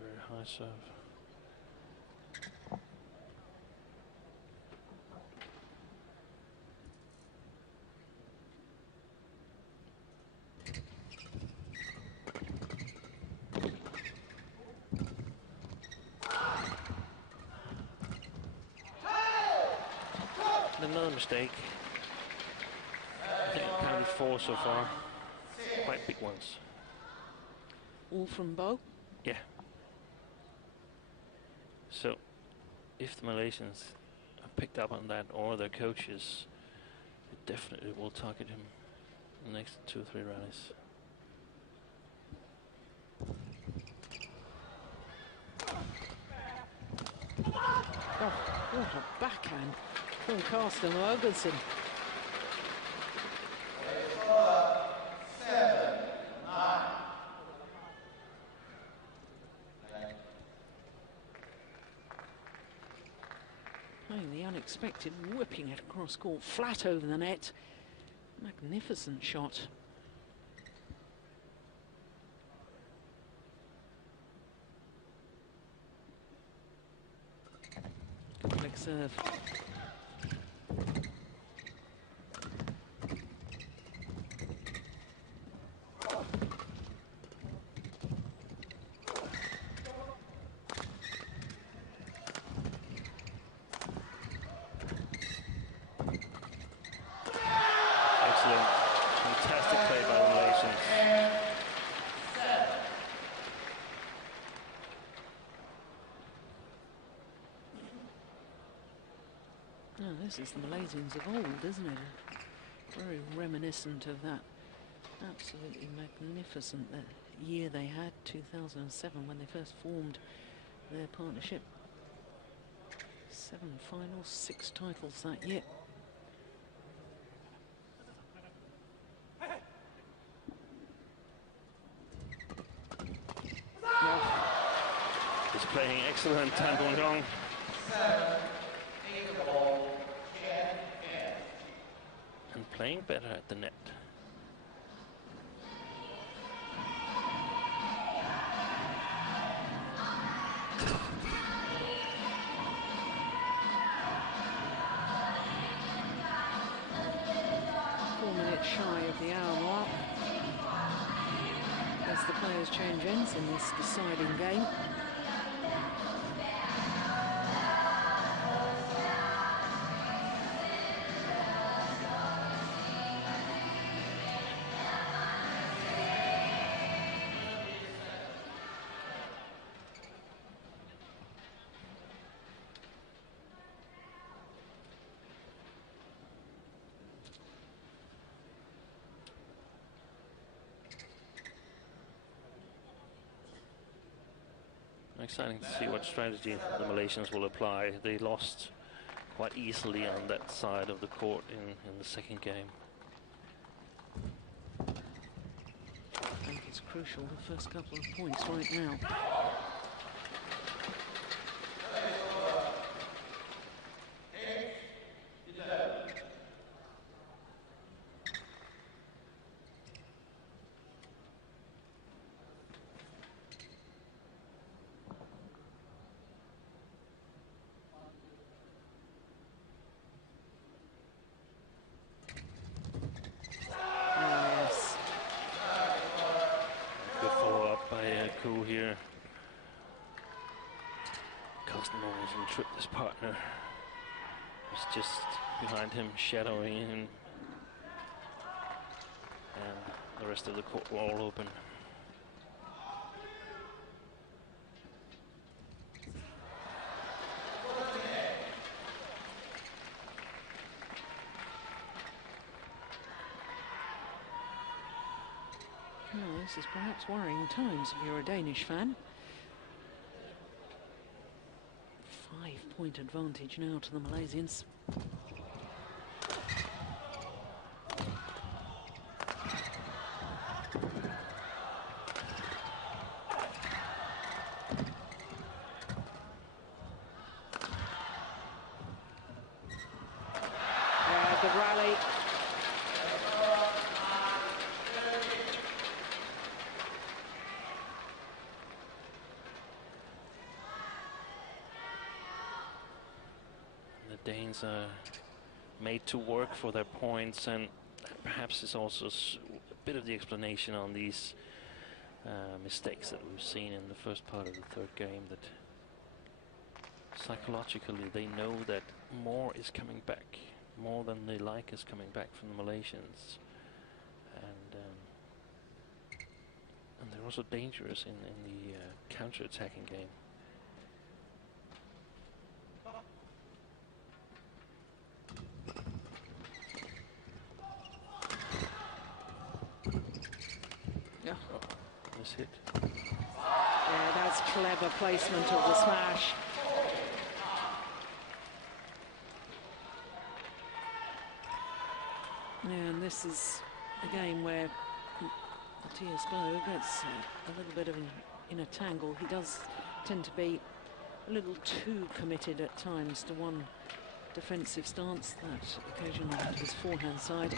Very high serve. Another mistake. I think I counted 4 so far. Quite big ones. All from Boe? Yeah. So, if the Malaysians have picked up on that, or their coaches, they definitely will target him in the next 2 or 3 rallies. What a backhand from Carsten Mogensen. Playing the unexpected, whipping it across court, flat over the net. Magnificent shot. Good flick serve. Fantastic play by the Malaysians. Oh, this is the Malaysians of old, isn't it? Very reminiscent of that absolutely magnificent year they had, 2007, when they first formed their partnership. 7 finals, 6 titles that year. He's playing excellent, Boon Heong. And playing better at the net. Shy of the hour mark as the players change ends in this deciding game. Exciting to see what strategy the Malaysians will apply. They lost quite easily on that side of the court in the second game. I think it's crucial, the first couple of points right now. Koo here. Carsten Mogensen tripped his partner. Was just behind him, shadowing him. And the rest of the court were all open. Oh, this is perhaps worrying times if you're a Danish fan. 5-point advantage now to the Malaysians. Good rally. Danes are made to work for their points, and perhaps it's also a bit of the explanation on these mistakes that we've seen in the first part of the third game, that psychologically they know that more is coming back, more than they like is coming back from the Malaysians, and they're also dangerous in the counter-attacking game. Hit. Yeah, that's clever placement of the smash. And this is a game where Mathias Boe gets a little bit in a tangle. He does tend to be a little too committed at times to one defensive stance, that occasionally to his forehand side.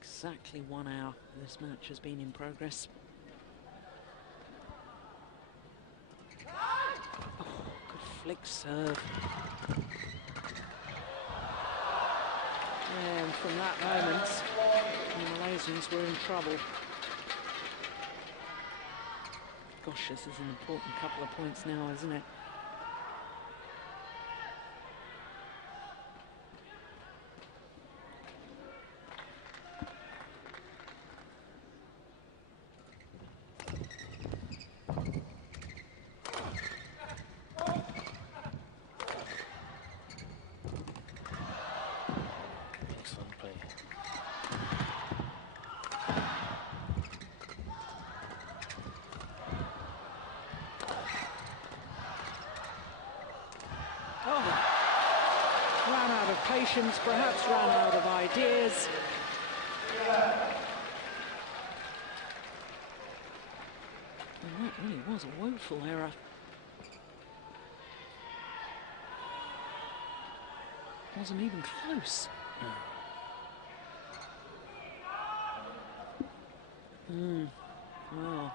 Exactly 1 hour this match has been in progress. Oh, good flick serve. And from that moment, the Malaysians were in trouble. Gosh, this is an important couple of points now, isn't it? Patience, perhaps ran out of ideas. And that really was a woeful error. Wasn't even close. Well,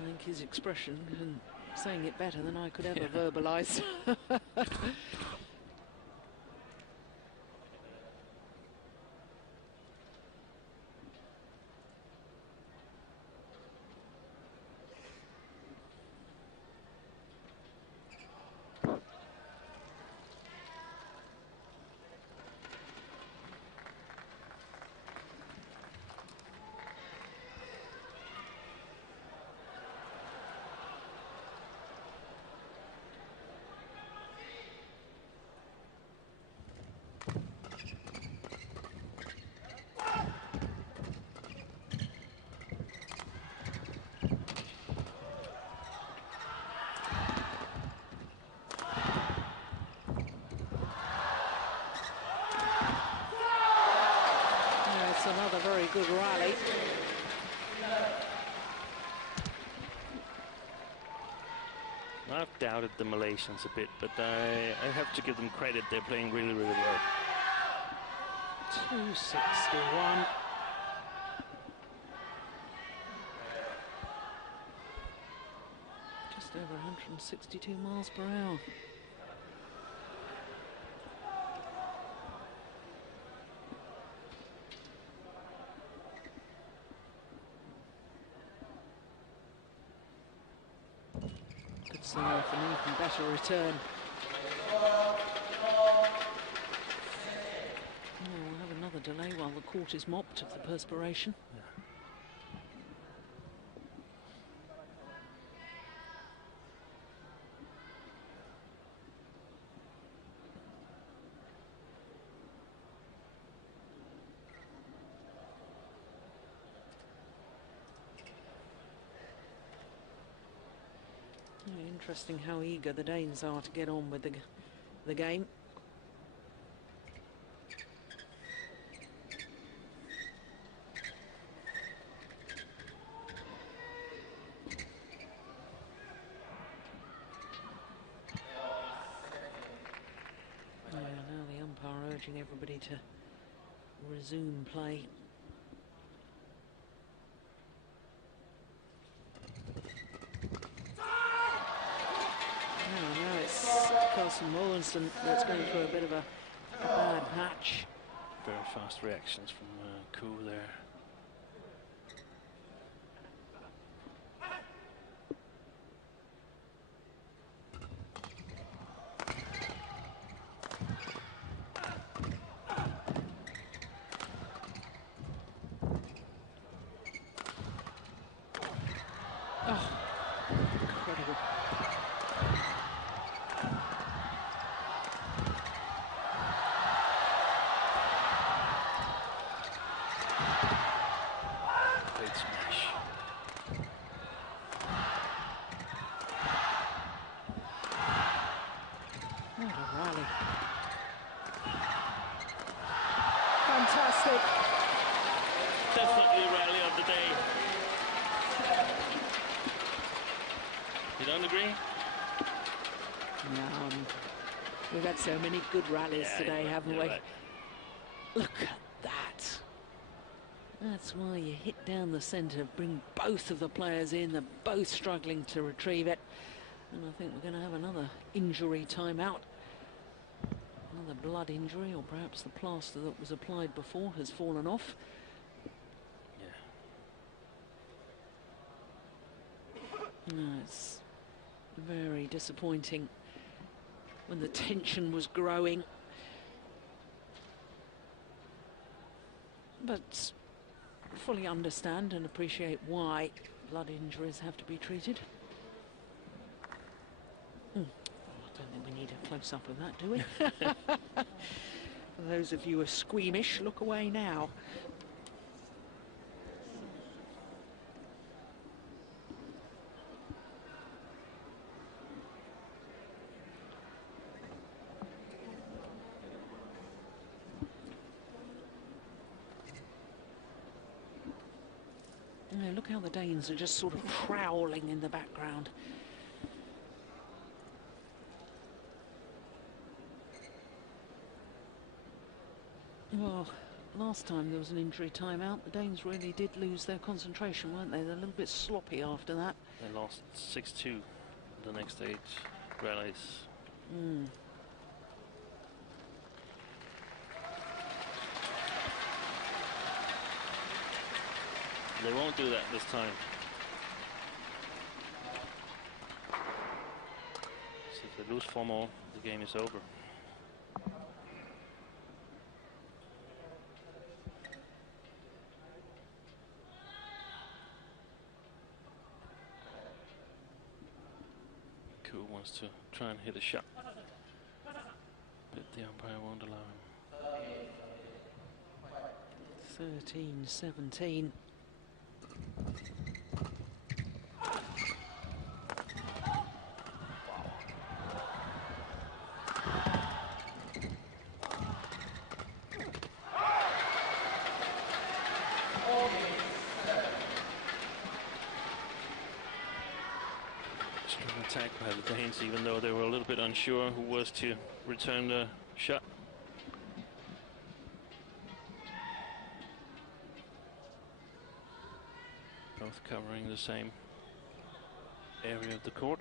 I think his expression and saying it better than I could ever verbalise. Another very good rally. I've doubted the Malaysians a bit, but I have to give them credit. They're playing really, really well. 261. Just over 162 miles per hour. So an even better return. Oh, we'll have another delay while the court is mopped of the perspiration. Interesting how eager the Danes are to get on with the game. Now the umpire urging everybody to resume play. Carsten Mogensen that's going through a bit of a bad patch. Very fast reactions from Koo there. fantastic. Definitely rally of the day. You don't agree? No, we've had so many good rallies today, haven't we? Right. Look at that. That's why you hit down the centre, bring both of the players in. They're both struggling to retrieve it. And I think we're going to have another injury timeout. Another blood injury, or perhaps the plaster that was applied before has fallen off. Yeah. No, it's very disappointing when the tension was growing. But fully understand and appreciate why blood injuries have to be treated. I don't think we need a close-up of that, do we? For those of you who are squeamish, look away now. Look how the Danes are just sort of prowling in the background. Well, last time there was an injury timeout, the Danes really did lose their concentration, weren't they? They're a little bit sloppy after that. They lost 6-2 the next 8 rallies. They won't do that this time. So if they lose 4 more, the game is over. Koo wants to try and hit a shot, but the umpire won't allow him. 13-17. Strong attack by the Danes, even though they were a little bit unsure who was to return the shot. Both covering the same area of the court.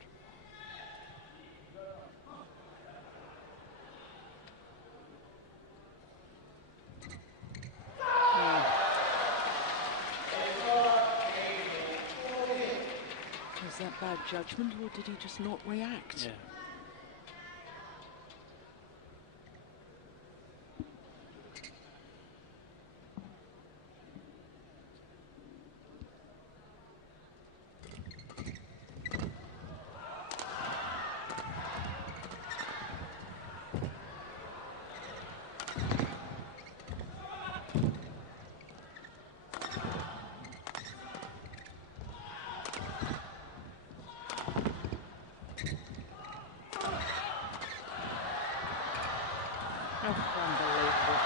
Was that bad judgment, or did he just not react? Yeah. Unbelievable.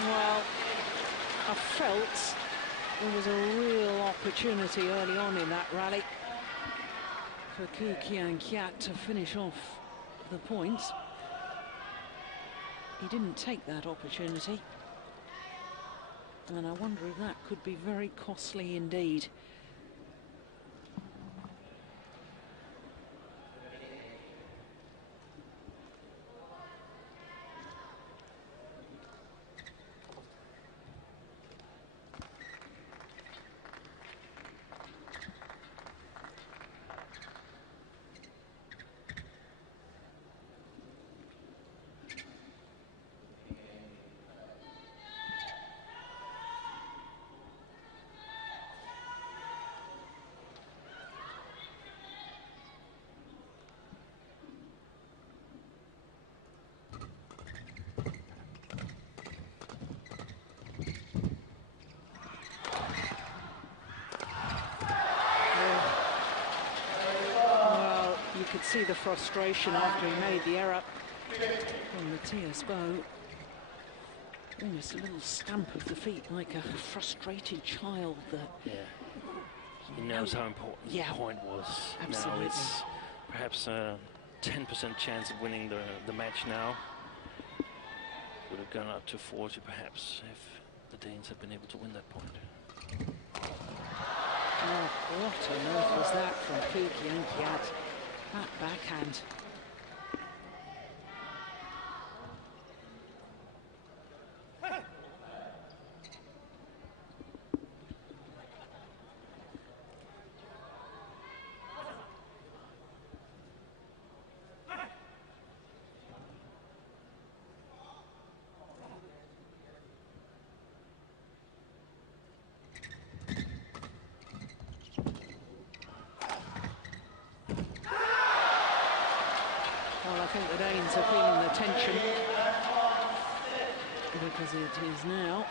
Well, I felt there was a real opportunity early on in that rally for Koo Kien Keat to finish off the points. He didn't take that opportunity, and I wonder if that could be very costly indeed. you could see the frustration after he made the error from Mathias Boe. Almost a little stamp of the feet, like a frustrated child that... Yeah. He knows how important the point was. Absolutely. Now it's perhaps a 10% chance of winning the match now. Would have gone up to 40 perhaps if the Danes had been able to win that point. Oh, what on earth was that from Koo Kien Keat? That backhand. Well, I think the Danes are feeling the tension because it is now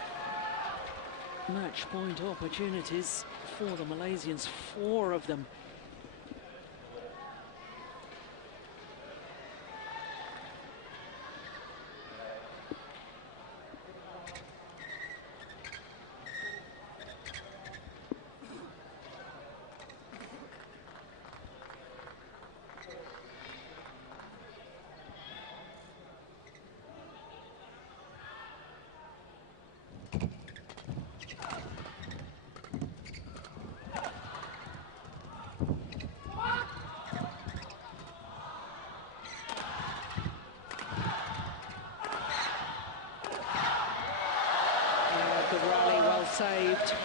match point opportunities for the Malaysians, 4 of them. Good rally, well saved.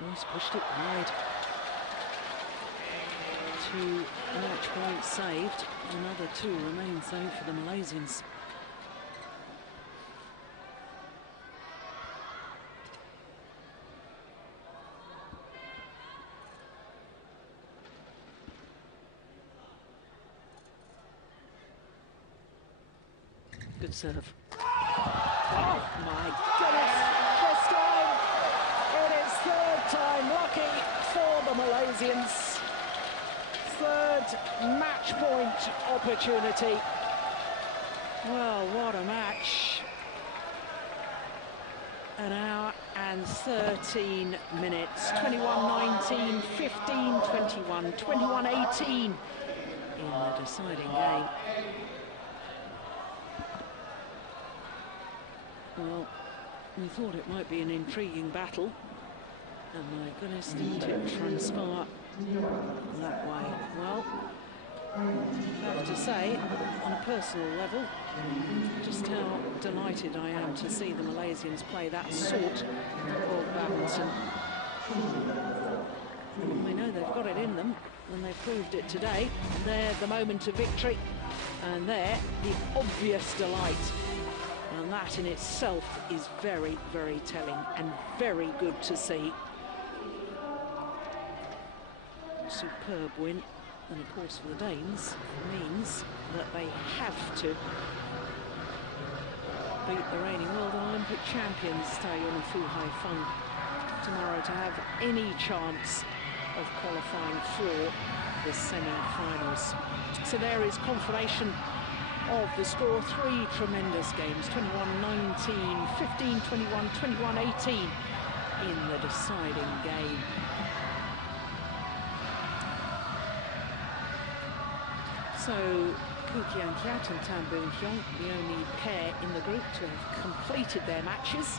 He's pushed it wide. 2 match points saved. Another 2 remain saved for the Malaysians. Good serve. Oh my goodness! This time it is 3rd time lucky for the Malaysians. 3rd match point opportunity. Well, what a match. An hour and 13 minutes. 21-19, 15-21, 21-18 in the deciding game. Well, we thought it might be an intriguing battle, and my goodness, didn't it transpire that way? Well, I have to say, on a personal level, just how delighted I am to see the Malaysians play that sort of badminton. They know they've got it in them, and they've proved it today. They're the moment of victory, and they're the obvious delight. And that in itself is very, very telling and very good to see. Superb win, and of course for the Danes means that they have to beat the reigning world and Olympic champions Taiyuan and Fu Haifeng tomorrow to have any chance of qualifying for the semi-finals. So there is confirmation of the score. 3 tremendous games, 21-19, 15-21, 21-18 in the deciding game. So Koo Kien Keat and Boon Heong, the only pair in the group to have completed their matches.